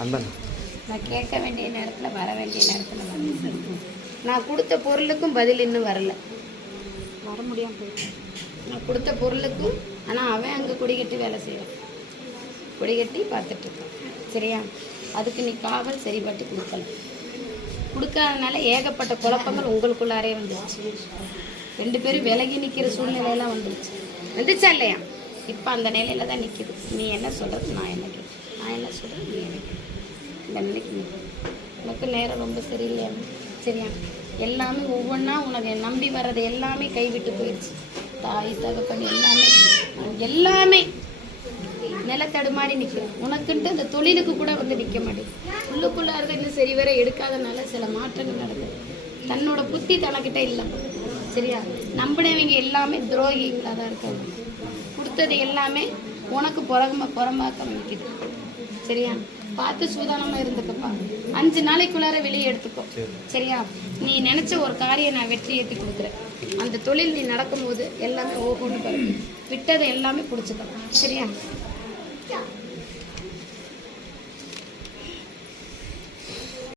நான் கேட்க வேண்டிய நேரத்தில் வர வேண்டிய நேரத்தில் வந்து நான் கொடுத்த பொருளுக்கும் பதில் இன்னும் வரல, வர முடியாமல் போயிடுச்சு. நான் கொடுத்த பொருளுக்கும். ஆனால் அவன் அங்கே கொடிகட்டி வேலை செய்வான், கொடிகட்டி பார்த்துட்ருக்கான். சரியா? அதுக்கு நீ காவல் சரிபட்டு கொடுக்காதனால ஏகப்பட்ட குழப்பங்கள் உங்களுக்குள்ளாரே வந்துருச்சு. 2 பேரும் விலகி நிற்கிற சூழ்நிலையெல்லாம் வந்துச்சா இல்லையா? இப்போ அந்த நிலையில தான் நிற்கிது. நீ என்ன சொல்கிறது, நான் என்ன கேட்குறேன், நான் என்ன சொல்கிறது, நீ என்ன கேட்குறேன். இந்த நிலைக்கு உனக்கு நேரம் ரொம்ப சரியில்லையா? சரியா? எல்லாமே ஒவ்வொன்றா உனக்கு நம்பி வர்றது எல்லாமே கைவிட்டு போயிடுச்சு. தாய் தகப்பன் எல்லாமே நிலத்தடுமாறி நிற்கிறேன். உனக்குன்ட்டு அந்த தொழிலுக்கு கூட வந்து நிற்க மாட்டேங்குது. உள்ளுக்குள்ளார இன்னும் சரி வர எடுக்காதனால சில மாற்றங்கள் நடக்குது. தன்னோட புத்தி தனக்கிட்ட இல்லை. சரியா? நம்பினவங்க எல்லாமே துரோகிகளாக தான் இருக்காங்க. கொடுத்தது எல்லாமே உனக்கு புறம்பாக்க நிற்கிது. சரியா? பார்த்து சூதானமாக இருந்துக்கப்பா. 5 நாளைக்குள்ளார வெளியே எடுத்துக்கோ. சரியா? நீ நினச்ச ஒரு காரியம் நான் வெற்றி ஏற்றி கொடுக்குறேன். அந்த தொழில் நீ நடக்கும்போது எல்லாமே ஓகோன்னு பாருங்க. விட்டதை எல்லாமே பிடிச்சிக்கலாம். சரியா?